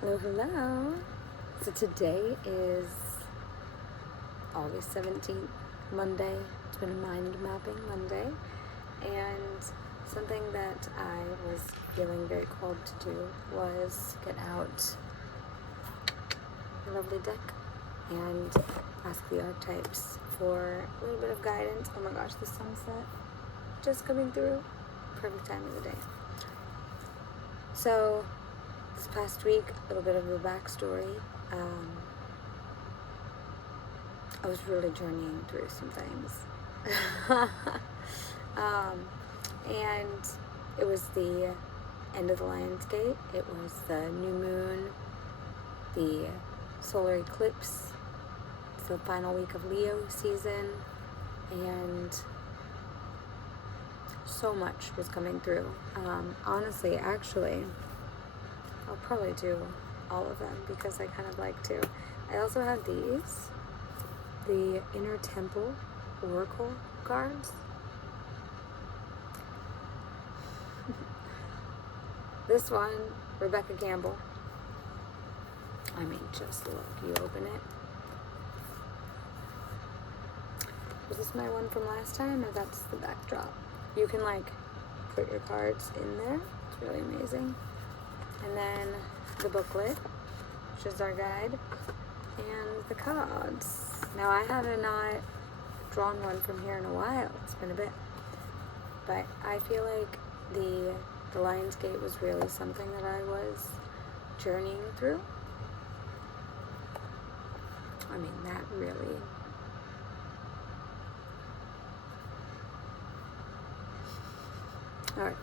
Hello, hello. So today is August 17th, Monday. It's been a mind mapping Monday. And something that I was feeling very called to do was get out a lovely deck and ask the archetypes for a little bit of guidance. Oh my gosh, the sunset just coming through. Perfect time of the day. So this past week, a little bit of the backstory. I was really journeying through some things. And it was the end of the Lion's Gate. It was the new moon, the solar eclipse. It's the final week of Leo season, and so much was coming through. Honestly, actually, I'll probably do all of them because I kind of like to. I also have these, the Inner Temple Oracle cards. This one, Rebecca Campbell. I mean, just look. You open it. Was this my one from last time, or that's the backdrop? You can like put your cards in there. It's really amazing. And then the booklet, which is our guide, and the cards. Now I have not drawn one from here in a while. It's been a bit. But I feel like the Lion's Gate was really something that I was journeying through. I mean, that really. Alright.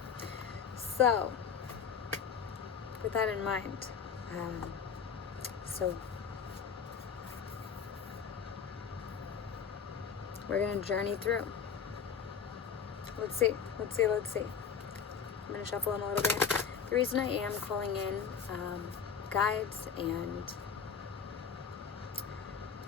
So, with that in mind, so we're going to journey through. Let's see. I'm going to shuffle them a little bit. The reason I am calling in guides and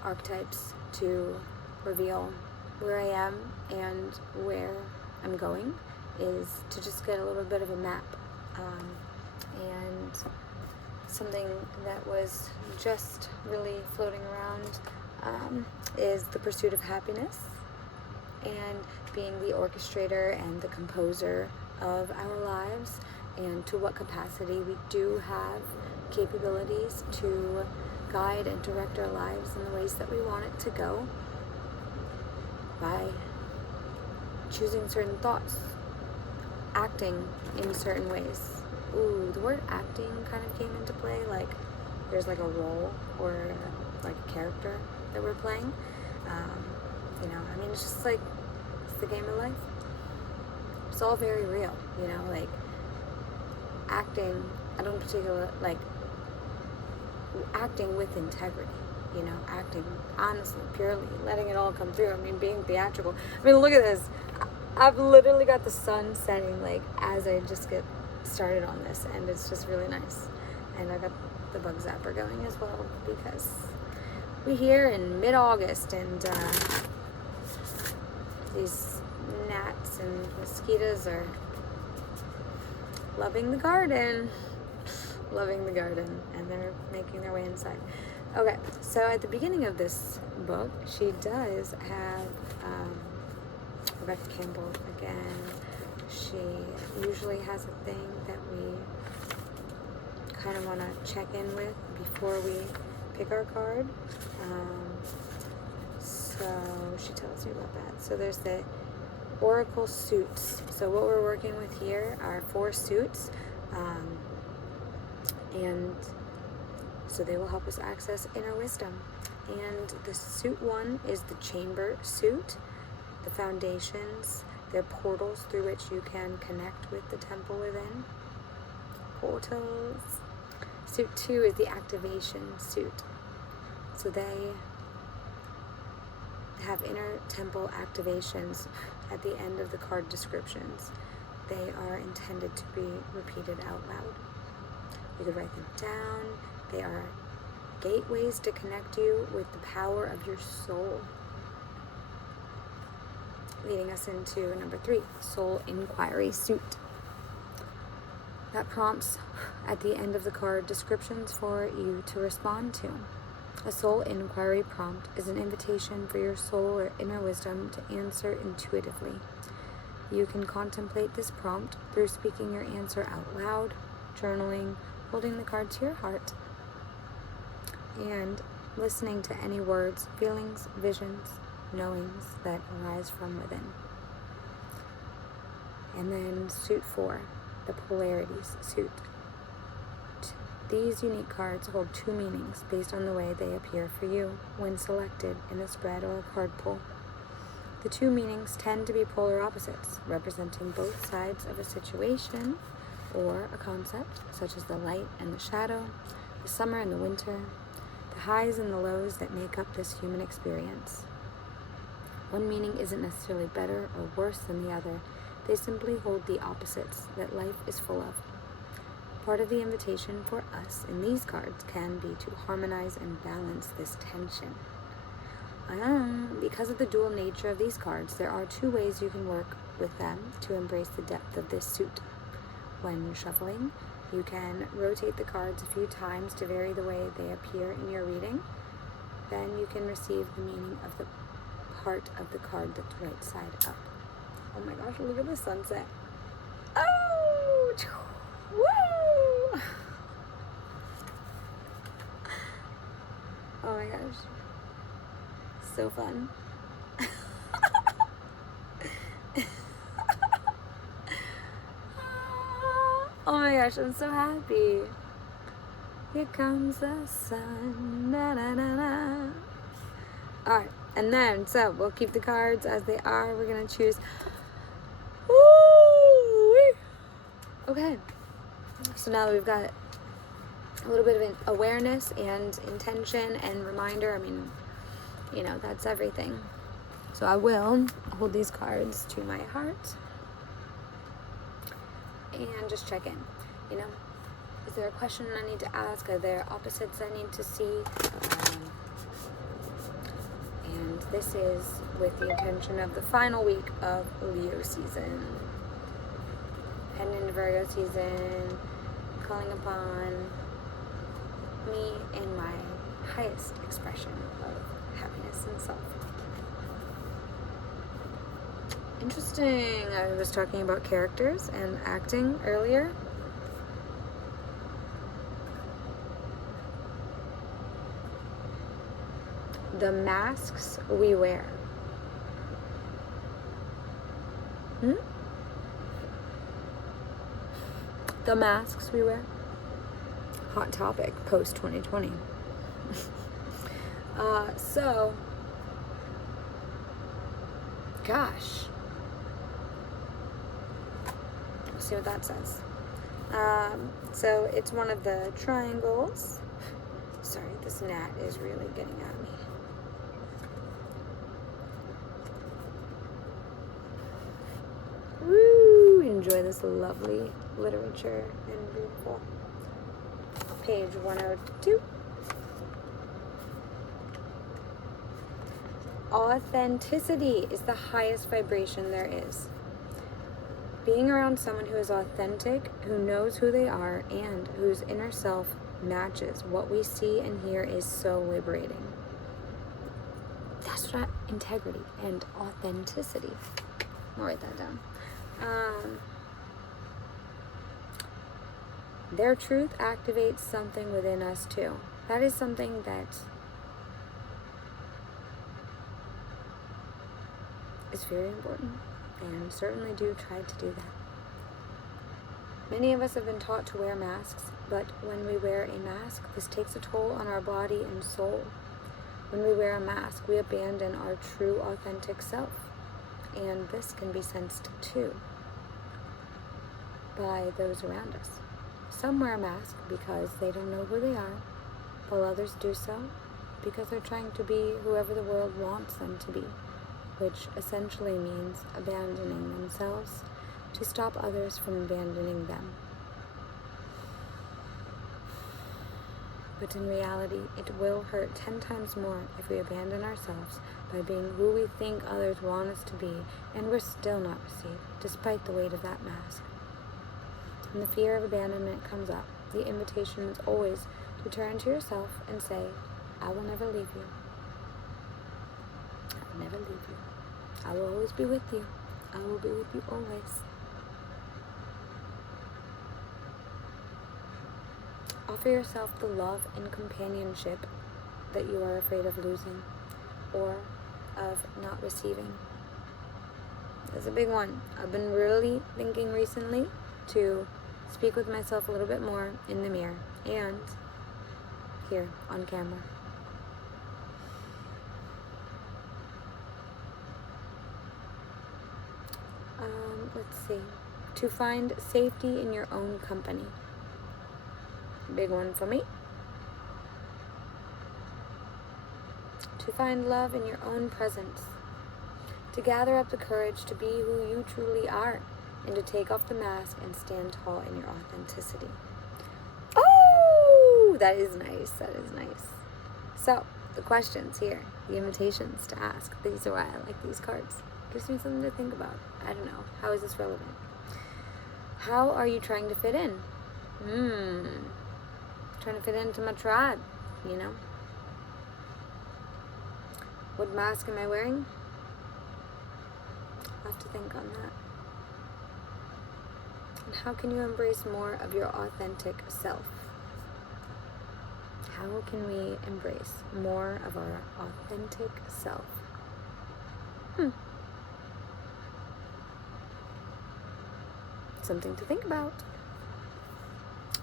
archetypes to reveal where I am and where I'm going is to just get a little bit of a map. And something that was just really floating around is the pursuit of happiness and being the orchestrator and the composer of our lives, and to what capacity we do have capabilities to guide and direct our lives in the ways that we want it to go by choosing certain thoughts, acting in certain ways. Ooh, the word acting kind of came into play, like there's like a role or like a character that we're playing. I mean, it's just like, it's the game of life. It's all very real, like acting, I don't particularly, like acting with integrity, acting honestly, purely, letting it all come through. I mean, being theatrical. I mean, look at this. I've literally got the sun setting, like, as I just get started on this, and it's just really nice. And I got the bug zapper going as well, because we're here in mid-August, and these gnats and mosquitoes are loving the garden, and they're making their way inside. Okay, so at the beginning of this book, she does have Rebecca Campbell again. She usually has a thing that we kind of want to check in with before we pick our card. So she tells you about that. So there's the Oracle suits. So what we're working with here are 4 suits. And so they will help us access inner wisdom. And the suit 1 is the chamber suit. The foundations, they're portals through which you can connect with the temple within. Portals. Suit 2 is the activation suit. So they have inner temple activations at the end of the card descriptions. They are intended to be repeated out loud. You could write them down. They are gateways to connect you with the power of your soul. Leading us into number 3, Soul Inquiry Suit. that prompts at the end of the card descriptions for you to respond to. A soul inquiry prompt is an invitation for your soul or inner wisdom to answer intuitively. You can contemplate this prompt through speaking your answer out loud, journaling, holding the card to your heart, and listening to any words, feelings, visions, knowings that arise from within. And then suit 4, the polarities suit. These unique cards hold 2 meanings based on the way they appear for you when selected in a spread or a card pull. The 2 meanings tend to be polar opposites, representing both sides of a situation or a concept, such as the light and the shadow, the summer and the winter, the highs and the lows that make up this human experience. One meaning isn't necessarily better or worse than the other. They simply hold the opposites that life is full of. Part of the invitation for us in these cards can be to harmonize and balance this tension. Because of the dual nature of these cards, there are 2 ways you can work with them to embrace the depth of this suit. When shuffling, you can rotate the cards a few times to vary the way they appear in your reading. Then you can receive the meaning of the part of the card that's right side up. Oh my gosh, look at the sunset. Oh! Woo! Oh my gosh. So fun. Oh my gosh, I'm so happy. Here comes the sun. Na, na, na, na. Alright, and then, so we'll keep the cards as they are. We're going to choose. Woo! Okay. So now that we've got a little bit of an awareness and intention and reminder, I mean, you know, that's everything. So I will hold these cards to my heart and just check in. You know, is there a question I need to ask? Are there opposites I need to see? And this is with the intention of the final week of Leo season. Heading into Virgo season, calling upon me in my highest expression of happiness and self. Interesting. I was talking about characters and acting earlier. The masks we wear. The masks we wear. Hot topic post 2020. So, gosh. Let's see what that says. So it's one of the triangles. Sorry, this gnat is really getting at me. Woo! Enjoy this lovely literature and beautiful. Page 102. Authenticity is the highest vibration there is. Being around someone who is authentic, who knows who they are, and whose inner self matches what we see and hear is so liberating. That's what integrity and authenticity. I'll write that down. Their truth activates something within us too. That is something that is very important, and certainly do try to do that. Many of us have been taught to wear masks, but when we wear a mask, this takes a toll on our body and soul. When we wear a mask, we abandon our true, authentic self, and this can be sensed too by those around us. Some wear a mask because they don't know who they are, while others do so because they're trying to be whoever the world wants them to be, which essentially means abandoning themselves to stop others from abandoning them. But in reality, it will hurt 10 times more if we abandon ourselves by being who we think others want us to be, and we're still not received, despite the weight of that mask. and the fear of abandonment comes up, the invitation is always to turn to yourself and say, I will never leave you. I will never leave you. I will always be with you. I will be with you always. Offer yourself the love and companionship that you are afraid of losing or of not receiving. That's a big one. I've been really thinking recently to speak with myself a little bit more in the mirror and here on camera. Let's see. To find safety in your own company. Big one for me. To find love in your own presence. To gather up the courage to be who you truly are, and to take off the mask and stand tall in your authenticity. Oh, that is nice. That is nice. So, the questions here, the invitations to ask. These are why I like these cards. Gives me something to think about. I don't know. How is this relevant? How are you trying to fit in? Trying to fit into my tribe, you know? What mask am I wearing? I'll have to think on that. And how can you embrace more of your authentic self? How can we embrace more of our authentic self? Something to think about.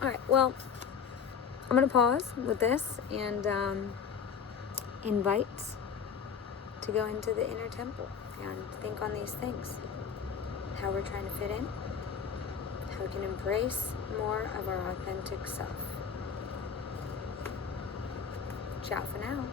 Alright, well, I'm going to pause with this and invite to go into the inner temple and think on these things. How we're trying to fit in. How we can embrace more of our authentic self. Ciao for now.